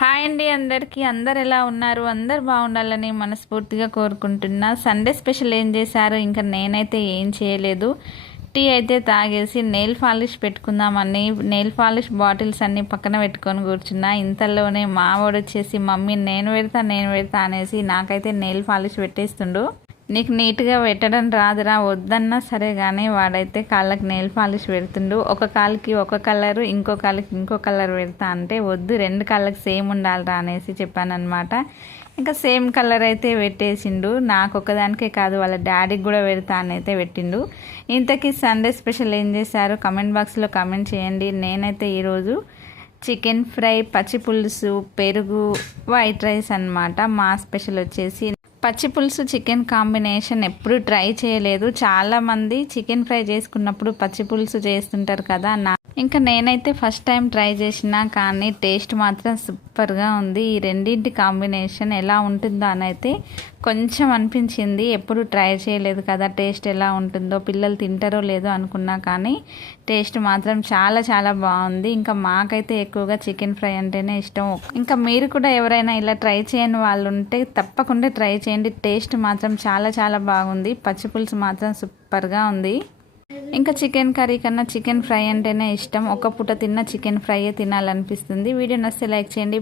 Hi అండి అందరికీ. అందరు ఎలా ఉన్నారు? అందరు బాగుండాలని మనస్ఫూర్తిగా కోరుకుంటున్నా. సండే స్పెషల్ ఏం చేశారు? ఇంకా నేనైతే ఏం చేయలేదు. టీ అయితే తాగేసి నెయిల్ పాలిష్ పెట్టుకుందామని నెయిల్ పాలిష్ బాటిల్స్ అన్నీ పక్కన పెట్టుకొని కూర్చున్నా. ఇంతలోనే మావాడు వచ్చేసి మమ్మీ నేను పెడతా అనేసి నాకైతే నెయిల్ పాలిష్ పెట్టేస్తుండు. నీకు నీట్గా పెట్టడం రాదురా, వద్దన్నా సరే కానీ వాడైతే కాళ్ళకి నెయిల్ పాలిష్ పెడుతుండు. ఒక కాళ్ళకి ఒక కలరు, ఇంకో కాళ్ళకి ఇంకో కలర్ పెడతా అంటే వద్దు, రెండు కాళ్ళకి సేమ్ ఉండాలిరా అనేసి చెప్పానమాట. ఇంకా సేమ్ కలర్ అయితే పెట్టేసిండు. నాకు ఒక్కదానికే కాదు, వాళ్ళ డాడీకి కూడా పెడతా అని అయితే పెట్టిండు. ఇంతకీ సండే స్పెషల్ ఏం చేశారు కమెంట్ బాక్స్లో కమెంట్ చేయండి. నేనైతే ఈరోజు చికెన్ ఫ్రై, పచ్చి పులుసు, పెరుగు, వైట్ రైస్ అన్నమాట. మా స్పెషల్ వచ్చేసి పచ్చి పులుసు చికెన్ కాంబినేషన్ ఎప్పుడు ట్రై చేయలేదు. చాలామంది చికెన్ ఫ్రై చేసుకున్నప్పుడు పచ్చి పులుసు చేస్తుంటారు కదా. ఇంకా నేనైతే ఫస్ట్ టైం ట్రై చేసిన, కానీ టేస్ట్ మాత్రం సూపర్గా ఉంది. ఈ రెండింటి కాంబినేషన్ ఎలా ఉంటుందో అని అయితే కొంచెం అనిపించింది. ఎప్పుడు ట్రై చేయలేదు కదా, టేస్ట్ ఎలా ఉంటుందో, పిల్లలు తింటారో లేదో అనుకున్నా, కానీ టేస్ట్ మాత్రం చాలా చాలా బాగుంది. ఇంకా మాకైతే ఎక్కువగా చికెన్ ఫ్రై అంటేనే ఇష్టం. ఇంకా మీరు కూడా ఎవరైనా ఇలా ట్రై చేయని వాళ్ళు ఉంటే తప్పకుండా ట్రై చేయండి. టేస్ట్ మాత్రం చాలా చాలా బాగుంది. పచ్చి పులుసు మాత్రం సూపర్గా ఉంది. ఇంకా చికెన్ కర్రీ కన్నా చికెన్ ఫ్రై అంటేనే ఇష్టం. ఒక పూట తిన్న చికెన్ ఫ్రైయే తినాలనిపిస్తుంది. వీడియో నచ్చితే లైక్ చేయండి.